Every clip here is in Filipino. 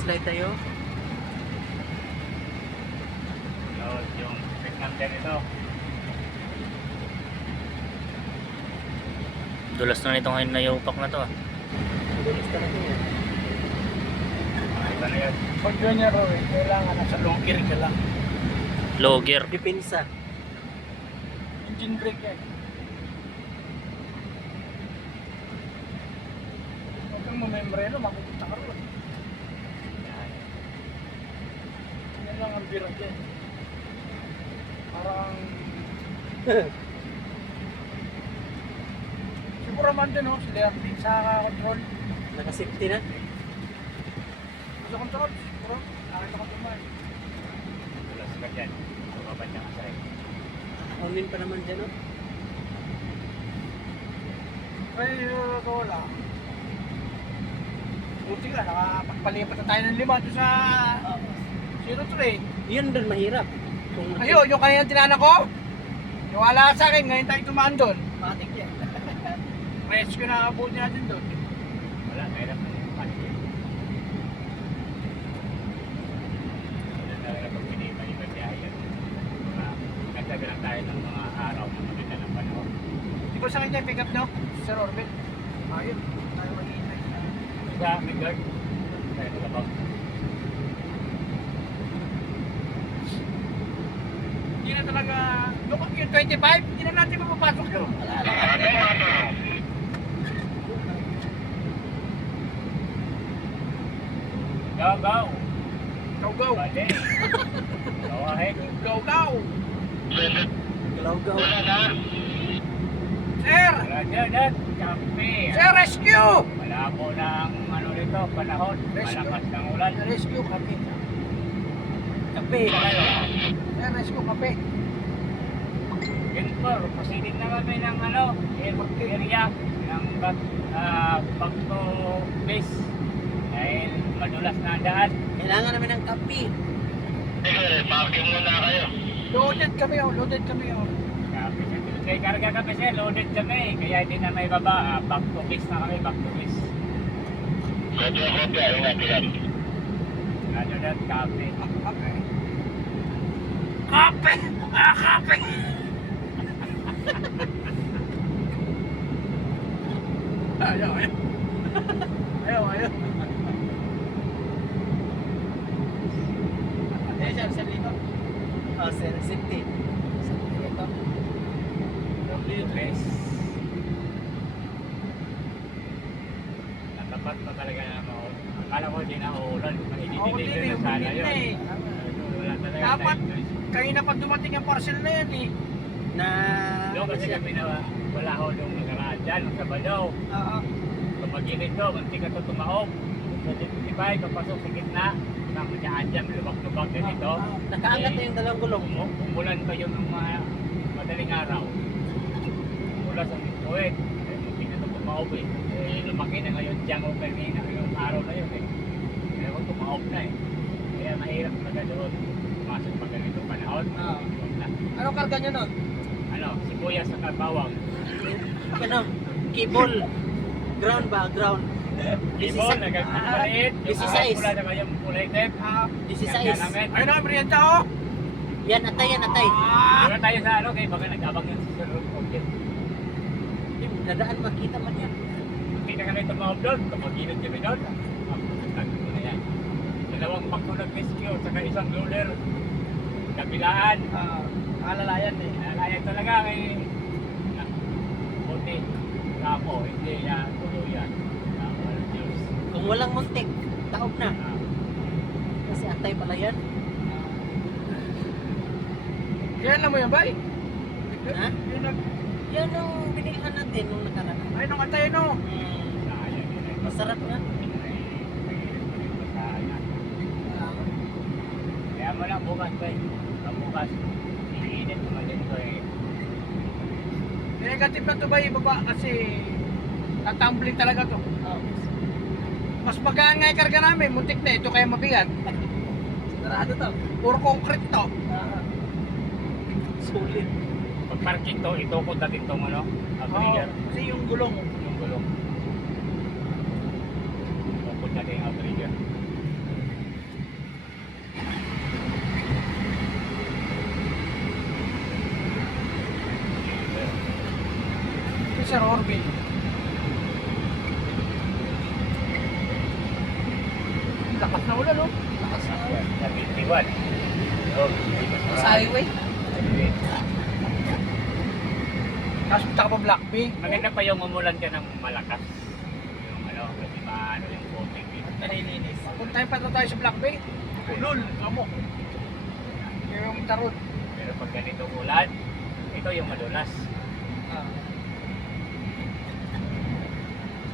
slide tayo. Yung pick number ito. Dulas na nito ngayon na yupak na to. Dulas talaga yan. Ito na yan. Pag ganyan raw eh, kailangan nasa longkir ka lang. Logger. Depensa. Engine brake yan. Huwag kang mamembreno, makupunta ka ron. Yan lang ang bira dyan. Parang... siguro man din, sila sa control. Naka-safety na. Sa control, siguro. Nakita ko naman. Tulas ka dyan. Bumabad na ka sa rin. Onin pa naman dyan, oh. Pero wala. Buti nga, nakapagpalipat na tayo ng 5 doon sa 03. Yun doon mahirap. Kung Ayun, yung kanina tinana ko. Yung wala sa akin, ngayon tayo tumaan doon. Matik yan. Rescue na abuti natin doon. Wala, mahirap na yung panin. Wala talaga pag pinipalipat siya yan. Nagsabi lang tayo ng mga araw na maganda ng panahon. Di ba sa kanya yung pick up nyo? Sir Orbit? Ayun, tayo mag-iintay. Sa Midgard, tayo nagabag. Hindi na talaga, yung 25, hindi na natin mapapasok yun. Go, go! Go, go! Bale! Go ahead! Go, go! galaw-gaw. Sir! Wala dyan, kape! Sir, rescue! Malabo na ang ano nito, panahon. Rescue. Malakas ng ulan. Rescue kape. Kape. Sir, rescue kape. Ganito, proceeding na kami ng ano, area ng back to base. Dahil madulas na ang daan. Kailangan namin ng kape. Parking muna kayo. Loaded kami, loaded kami. Kaya karga kami siya, loaded kami. Kaya hindi na may baba. Back to base na kami, back to base. Ano na, kape. Kape. Kape! Ah, kape! Ayaw, ayaw. Ayaw, ayaw. Ano siya, sir dito? Oh, sir, safety. Ito. Base. Natapat pa talaga na maulan. Akala ko di na uulan. Mainit-init na sana yun. Wala talaga. Dapat, kanina pa dumating ang parcel na yan eh. Na... Doon kasi kami na wala ho nung nakaraan dyan, nung Sabado. Oo. Pumagilid ko, munti ka ito tumaob. Sa 55, papasok sa gitna. Nang dyan dyan, lubak-lubak na dito. Nakaangat na yung dalawang gulong. Umulan pa yun ng mga madaling araw. Mula sa Kuwait, munti na ito tumaob eh. Lumaki na ngayon dyan o kanina, yung araw na yun eh. Kaya ko tumaob na eh. Kaya mahirap talaga doon. Pumasok pa ganitong panahon. Oo. Huwag na. Anong karga nyo nun? Ano, sibuyas sa bawang. Ano? Cable. Ground ba? Ground. Ibon, nagkakaliit. Yung 16. pula na kayong kulay tip. 16. Ayun ang merienda oh! Yan, atay, yan, atay. Diba tayo sa ano, kaya baka nag-abang yung susunod. Okay. Dadaan, makita man yan. Hindi na kami tumawag doon. Tumagilid kami doon. Ano na yan. Dalawang bangko nag-rescue, saka isang roller. Kabilaan. Alalayan eh. Nalayan talaga kay Puti. Kapo, hindi yan. Tuluyan. Walang Diyos. Kung walang muntik, taob na. Ah, Kasi atay pala yan. Kaya alam mo yan ba eh? Ha? Yun ang... Yan ang binilhan natin nung nakaraan. Ay, nung atay no? sayang yun eh. Masarap nga. Kaya mo lang bukas ba eh. Bukas, iinit naman din ko eh. Negative na to ba ibaba kasi tatumbling talaga to. Oh. Mas magaan nga yung karga namin, muntik na ito kaya mabigat. Sarado to. Puro concrete to. Sulit. Pag parking to, itukod natin itong ano, outrigger. Kasi yung gulong. Yung gulong. Itukod natin yung outrigger. Sir Orville. Lakas na ulan, no? Lakas na. Sa 21. Oh, Sa highway. Tapos punta ka pa Black Bay. Maganda pa yung umulan ka ng malakas. Yung ano, kasi maano yung bote. Nalilinis. Puntahin pa tayo sa Black Bay. Ulol, amo. Yung tarot. Pero pag ganitong ulan, ito yung madulas.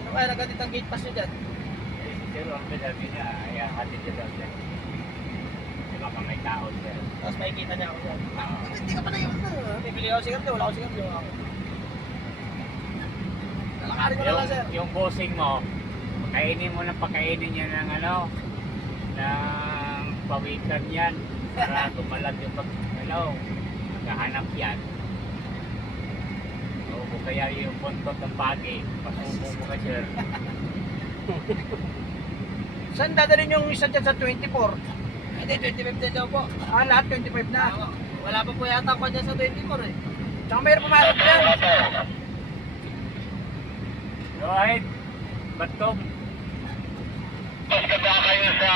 Ano kaya nagkatid ang gate pass nyo dyan? Eh, si Sir Orbe sabi niya, ay hatid niya daw siya. Di ba pa may tao siya? Tapos makikita niya ako dyan. Hindi ka pa na yun. Bibili ako sigarilyo, wala ako sigarilyo. Lalakarin ko na lang, sir. Yung bossing mo, pakainin mo ng pakainin niya ng ano, ng pawikan yan para tumalag yung pag, ano, maghahanap yan. O kaya yung buntot ng bagi, pasubo mo ka, sir. Saan dadalhin yung isa dyan sa 24? Hindi, 25 din daw po. Lahat 25 na. Wala pa po yata ako dyan sa 24 eh. Tsaka mayroon pumasok dyan. Go ahead, Batom. Basta ba kayo sa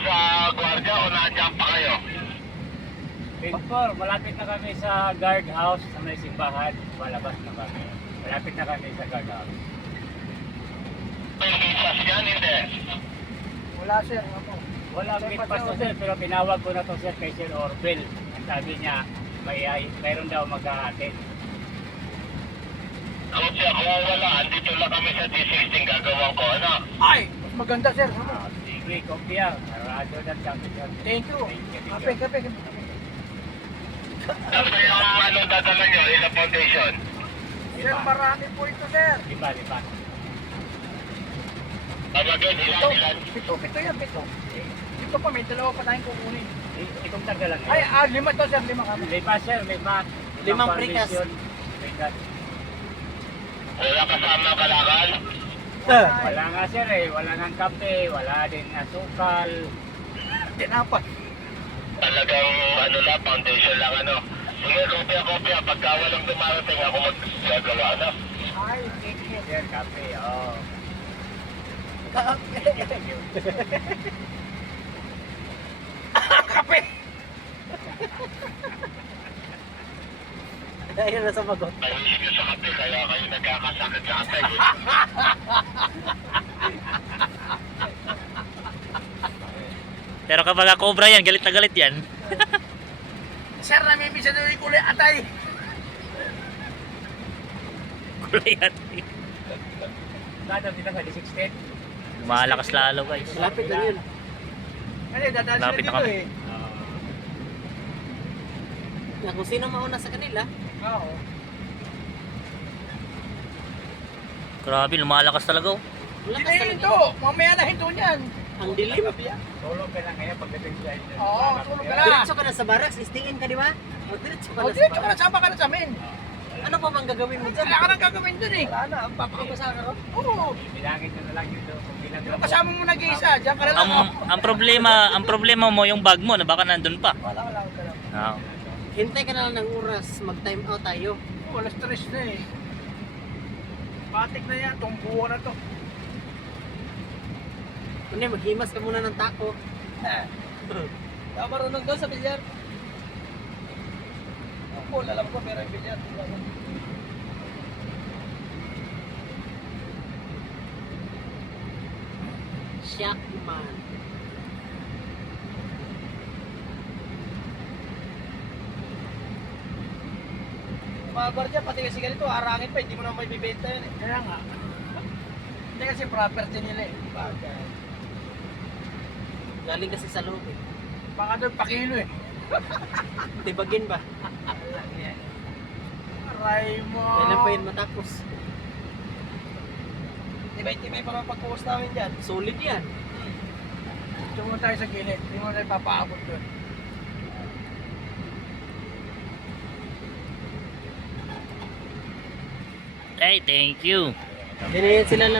sa gwardiya o nandiyan pa kayo? Bigfor, malapit na kami sa guard house sa may simbahan. Palabas na kami. Malapit na kami sa guard house. May visas yan, hindi. Wala sir, ako. Wala gate pass to, sir, pero tinawag ko na to, sir, kay Sir Orville. Ang sabi niya, mayroon daw mag-a-attend. Kung wala, andito lang kami sa D16 gagawin ko, ano? Ay, mas maganda sir. Sige, kopya. Marado na champion. Thank you. Kape, kape. Ano yung dadala nyo? Ilang foundation? Sir, marami po ito sir. Lima. Tabagin, ilan? Pito yan, pito. Ito pa, may dalawa pa tayong kukunin. Itong taga lang. Ay, lima to sir, lima kami. Lima, sir, lima. Limang prikas. Prikas. Wala kasama kalakal? Wala nga, sir, eh. Wala nga kape, wala din asukal. Tinapay. Talagang lang, foundation lang, ano? Sige, kopya. Pagka walang dumarating ako maggagawa, ano? Ay, thank you. Sir, kape, oh. Kape. Ayun na sa magot. Mahilig nyo sa kape, kaya kayo nagkakasakit sa kape. Pero kapag cobra yan, galit na galit yan. Sir, namimisa doon yung kulay atay. Kulay yan. Dadam dito sa D16. Lumalakas lalo guys. Lapit lang yun. Kasi dadaan sila Lapit na dito kami. eh. Na kung sino mauna sa kanila. Oo. Grabe, lumalakas talaga oh. Wala Hindi ka na sa hinto. Mamaya na hinto niyan. Ang dilim. Tulog ka lang ngayon pagdating sa inyo. Oo, tulog ka lang. Diretso ka na sa barracks, istingin ka di ba? O diretso ka O, na sa dito ka na, barracks. sama ka na sa amin. Ano pa bang gagawin mo dyan? Wala ka nang gagawin dun eh. Wala na, ang papakabasa ka ko. Oo. Bilangin ko na lang yun doon. Kung ginagawa Yung mo. kasama mo nag-iisa, diyan ka na lang. Ang problema mo yung bag mo na baka nandun pa. Wala. Oo. Hintay ka na lang ng oras, mag-time out tayo. Wala stress na eh. Matik na yan, tumbuhan na to. Ano yun, maghimas ka muna ng tako. Kaya marunong doon sa bilyar. Ako, alam ko, pero yung bilyar. Shockman. Mga gwardiya, pati kasi ganito, harangin pa, hindi mo naman may bibenta yan eh. Kaya nga. Hindi kasi property nila eh. Bagay. Galing kasi sa loob eh. Baka doon pakilo eh. Tibagin ba? Aray mo. Kailan pa yun matapos? Tibay-tibay pa naman pag-post namin dyan. Solid yan. Ito muna tayo sa gilid. Hindi mo na ipapaabot doon. Hey, thank you. Dinayan sila ng